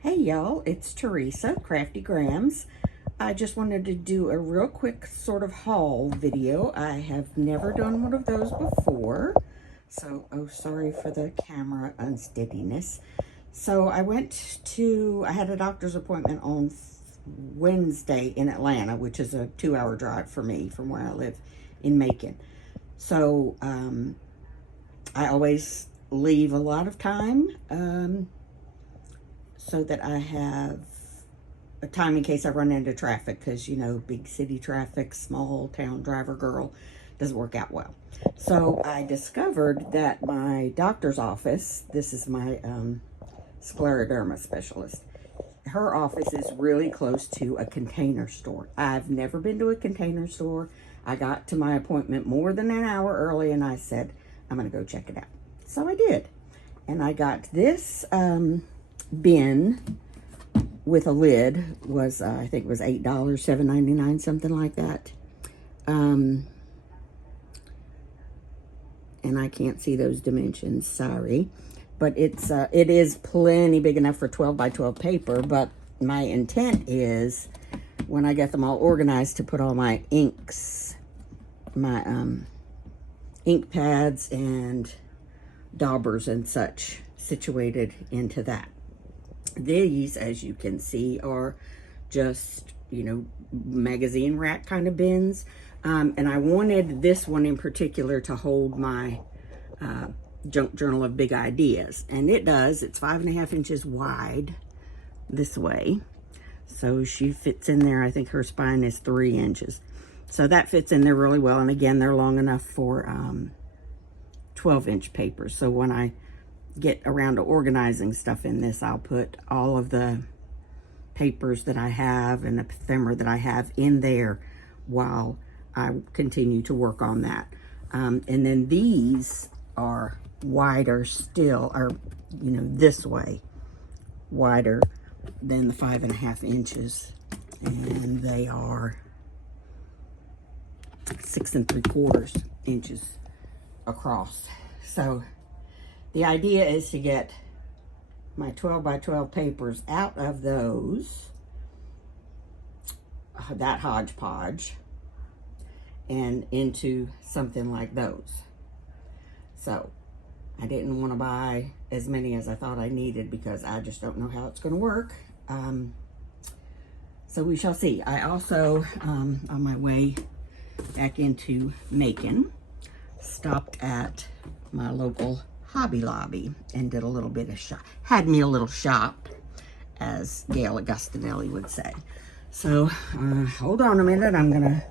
Hey y'all, it's Teresa, Crafty Grams. I just wanted to do a real quick sort of haul video. I have never done one of those before. So, oh, sorry for the camera unsteadiness. So I had a doctor's appointment on Wednesday in Atlanta, which is a 2-hour drive for me from where I live in Macon. So, I always leave a lot of time, so that I have a time in case I run into traffic, because big city traffic, small town driver girl, doesn't work out well. So I discovered that my doctor's office, this is my scleroderma specialist, her office is really close to a Container Store. I've never been to a Container Store. I got to my appointment more than an hour early and I said, I'm going to go check it out. So I did. And I got this bin with a lid. Was I think it was $8, $7.99, something like that. And I can't see those dimensions, sorry. But it is plenty big enough for 12 by 12 paper. But my intent is, when I get them all organized, to put all my inks, my ink pads and daubers and such situated into that. These, as you can see, are just, magazine rack kind of bins. And I wanted this one in particular to hold my junk journal of big ideas. And it does. It's 5.5 inches wide this way. So she fits in there. I think her spine is 3 inches. So that fits in there really well. And again, they're long enough for 12-inch papers. So when I get around to organizing stuff in this, I'll put all of the papers that I have and the ephemera that I have in there while I continue to work on that. And then these are wider still, or this way, wider than the 5.5 inches, and they are 6 3/4 inches across. So the idea is to get my 12 by 12 papers out of that hodgepodge, and into something like those. So I didn't want to buy as many as I thought I needed because I just don't know how it's going to work. So we shall see. I also, on my way back into Macon, stopped at my local Hobby Lobby and did a little bit of had me a little shop, as Gail Augustinelli would say. So hold on a minute. I'm gonna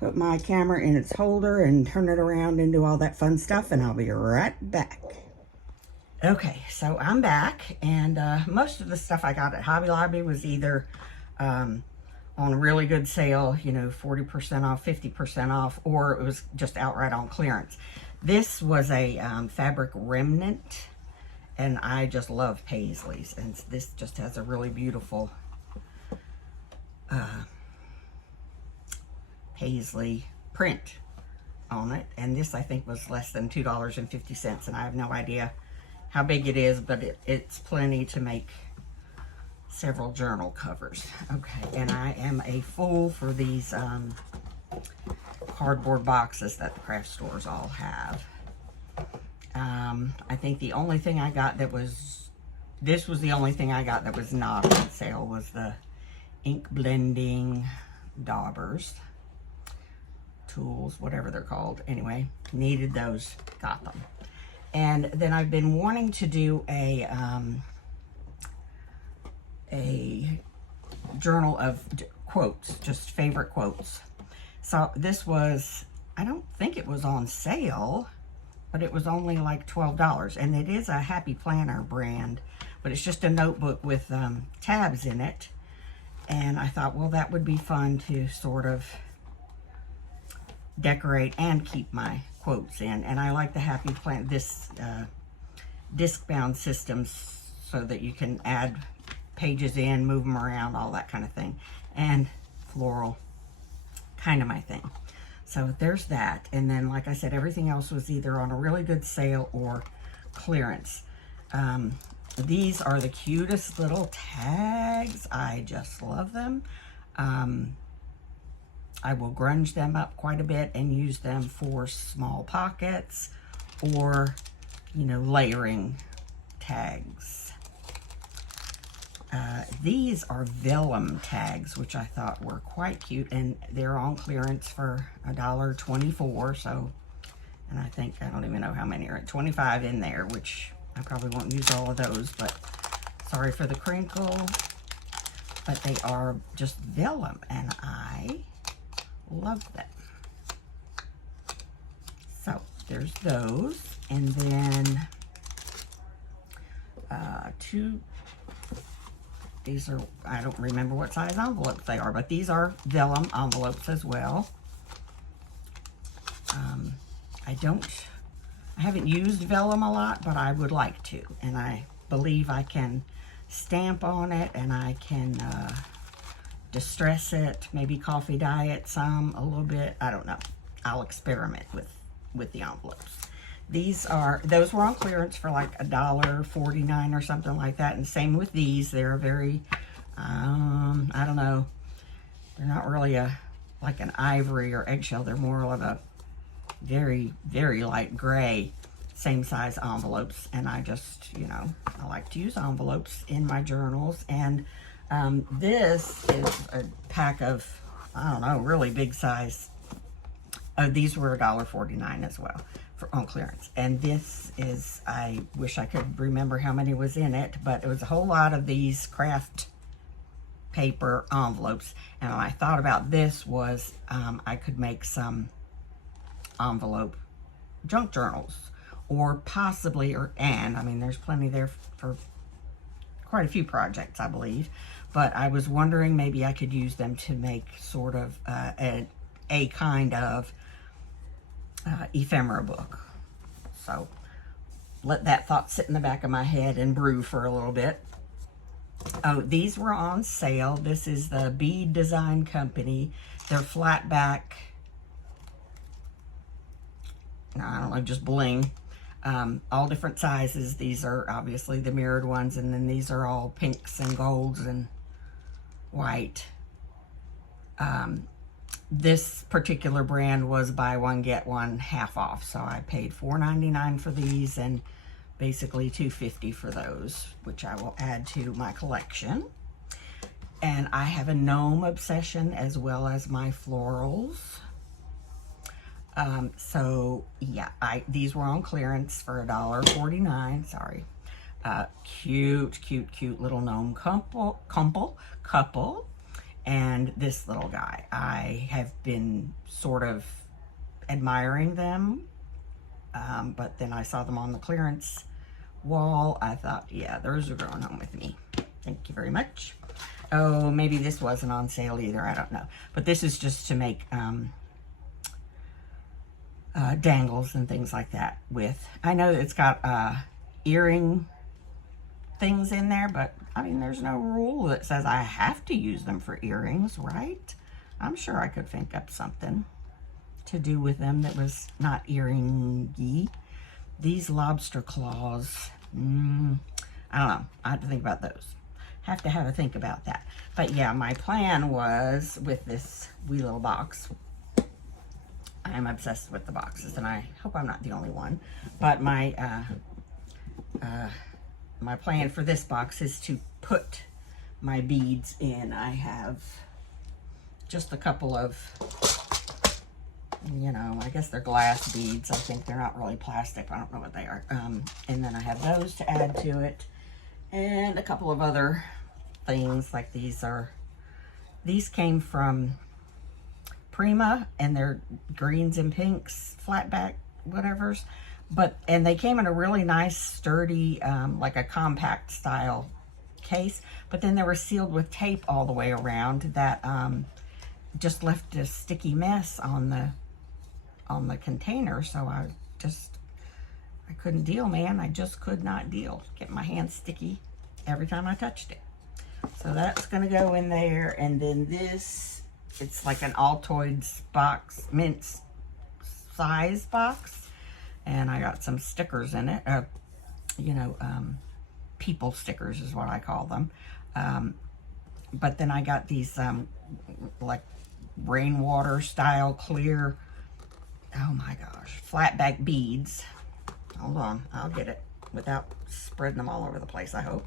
put my camera in its holder and turn it around and do all that fun stuff, and I'll be right back. Okay, so I'm back, and most of the stuff I got at Hobby Lobby was either on a really good sale, 40% off, 50% off, or it was just outright on clearance. This was a fabric remnant, and I just love Paisley's, and this just has a really beautiful Paisley print on it. And this, I think, was less than $2.50, and I have no idea how big it is, but it's plenty to make several journal covers. Okay, and I am a fool for these cardboard boxes that the craft stores all have. I think the only thing I got this was the only thing I got that was not on sale, was the ink blending daubers, tools, whatever they're called. Anyway, needed those, got them. And then I've been wanting to do a journal of quotes, just favorite quotes. So this was, I don't think it was on sale, but it was only like $12. And it is a Happy Planner brand, but it's just a notebook with tabs in it. And I thought, well, that would be fun to sort of decorate and keep my quotes in. And I like the Happy Planner, this disc-bound systems, so that you can add pages in, move them around, all that kind of thing. And floral, kind of my thing. So there's that. And then, like I said, everything else was either on a really good sale or clearance. These are the cutest little tags. I just love them. I will grunge them up quite a bit and use them for small pockets or, you know, layering tags. These are vellum tags, which I thought were quite cute, and they're on clearance for $1.24. So, and I think, I don't even know how many are at 25 in there, which I probably won't use all of those, but sorry for the crinkle. But they are just vellum, and I love them. So there's those, and then these are, I don't remember what size envelopes they are, but these are vellum envelopes as well. I haven't used vellum a lot, but I would like to, and I believe I can stamp on it, and I can distress it, maybe coffee dye it some, a little bit, I don't know. I'll experiment with the envelopes. Those were on clearance for like $1.49 or something like that, and same with these. They're very, I don't know, they're not really like an ivory or eggshell. They're more of a very, very light gray, same size envelopes, and I just, you know, I like to use envelopes in my journals. And this is a pack of, I don't know, really big size. These were $1.49 as well on clearance. And this is, I wish I could remember how many was in it, but it was a whole lot of these craft paper envelopes. And what I thought about this was I could make some envelope junk journals, or possibly, I mean, there's plenty there for quite a few projects, I believe. But I was wondering maybe I could use them to make sort of a kind of ephemera book. So let that thought sit in the back of my head and brew for a little bit. Oh, these were on sale. This is the Bead Design Company. They're flat back, I don't know, just bling. All different sizes. These are obviously the mirrored ones, and then these are all pinks and golds and white. This particular brand was buy one get one half off, so I paid $4.99 for these and basically $2.50 for those, which I will add to my collection. And I have a gnome obsession as well as my florals. So yeah, these were on clearance for $1.49. Sorry. Cute little gnome couple. And this little guy, I have been sort of admiring them, but then I saw them on the clearance wall. I thought, yeah, those are going home with me. Thank you very much. Oh, maybe this wasn't on sale either, I don't know. But this is just to make dangles and things like that with. I know it's got earring things in there, but I mean, there's no rule that says I have to use them for earrings, right? I'm sure I could think up something to do with them that was not earring-y. These lobster claws, I don't know. I have to think about those. Have to have a think about that. But yeah, my plan was with this wee little box. I am obsessed with the boxes, and I hope I'm not the only one. But my plan for this box is to put my beads in. I have just a couple of, you know, I guess they're glass beads. I think they're not really plastic. I don't know what they are. And then I have those to add to it. And a couple of other things like these came from Prima, and they're greens and pinks, flat back, whatevers. And they came in a really nice, sturdy, like a compact style case. But then they were sealed with tape all the way around that just left a sticky mess on the container. So I couldn't deal, man. I just could not deal. Get my hands sticky every time I touched it. So that's gonna go in there. And then this, it's like an Altoids box, mint size box. And I got some stickers in it, people stickers is what I call them. But then I got these like rainwater style clear, oh my gosh, flat back beads. Hold on, I'll get it without spreading them all over the place, I hope.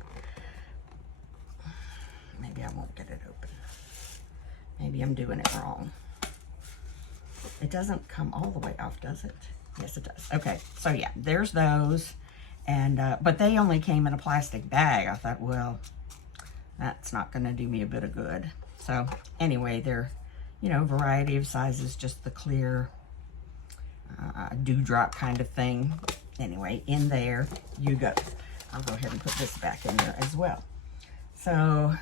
Maybe I won't get it open. Maybe I'm doing it wrong. It doesn't come all the way off, does it? Yes, it does. Okay, so yeah, there's those. And, but they only came in a plastic bag. I thought, well, that's not going to do me a bit of good. So anyway, they're, you know, variety of sizes, just the clear dewdrop kind of thing. Anyway, in there you go. I'll go ahead and put this back in there as well. So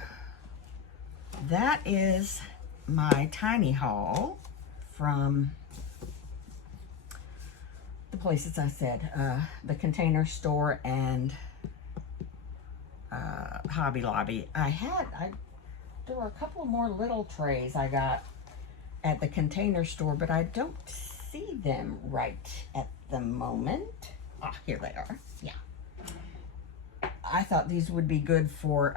that is my tiny haul from the places I said, the Container Store and Hobby Lobby. There were a couple more little trays I got at the Container Store, but I don't see them right at the moment. Ah, here they are. Yeah. I thought these would be good for,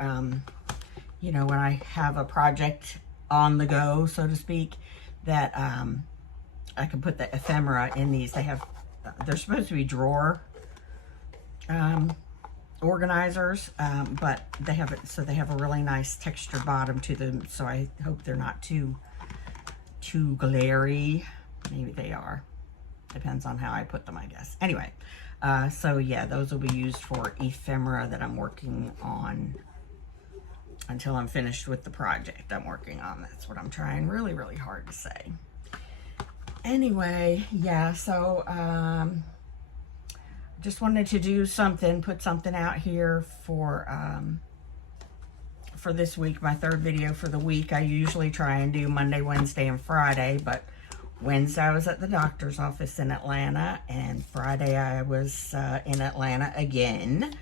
you know, when I have a project on the go, so to speak, that I can put the ephemera in these. They're supposed to be drawer organizers, but they have it, so they have a really nice textured bottom to them, so I hope they're not too glary. Maybe they are. Depends on how I put them, I guess. Anyway, so yeah, those will be used for ephemera that I'm working on until I'm finished with the project I'm working on. That's what I'm trying really, really hard to say. Anyway, yeah, so just wanted to do something, put something out here for this week, my third video for the week. I usually try and do Monday, Wednesday, and Friday, but Wednesday I was at the doctor's office in Atlanta, and Friday I was in Atlanta again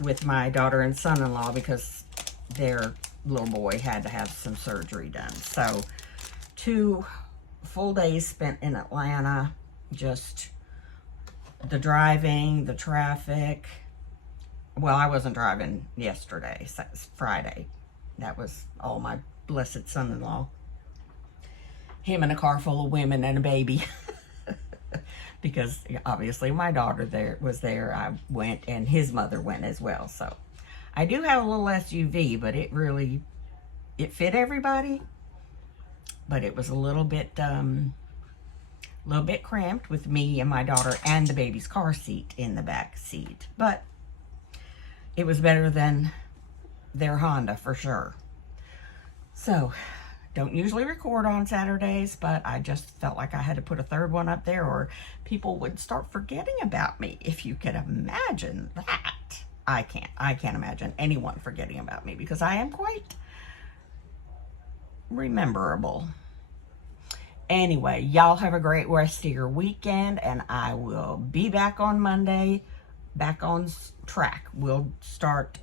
with my daughter and son-in-law because their little boy had to have some surgery done. So 2 full days spent in Atlanta, just the driving, the traffic. Well, I wasn't driving yesterday, so it's Friday. That was all my blessed son-in-law. Him in a car full of women and a baby. Because obviously my daughter was there. I went, and his mother went as well. So I do have a little SUV, but it fit everybody. But it was a little bit cramped with me and my daughter and the baby's car seat in the back seat. But it was better than their Honda for sure. So, don't usually record on Saturdays, but I just felt like I had to put a third one up there or people would start forgetting about me. If you could imagine that. I can't imagine anyone forgetting about me because I am quite rememberable. Anyway, y'all have a great rest of your weekend, and I will be back on Monday, back on track. We'll start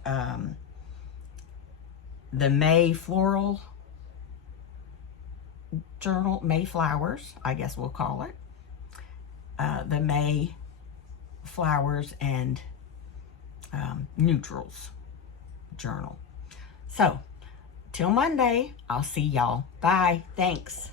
the May floral journal, May flowers, I guess we'll call it. The May flowers and neutrals journal. So, till Monday, I'll see y'all. Bye. Thanks.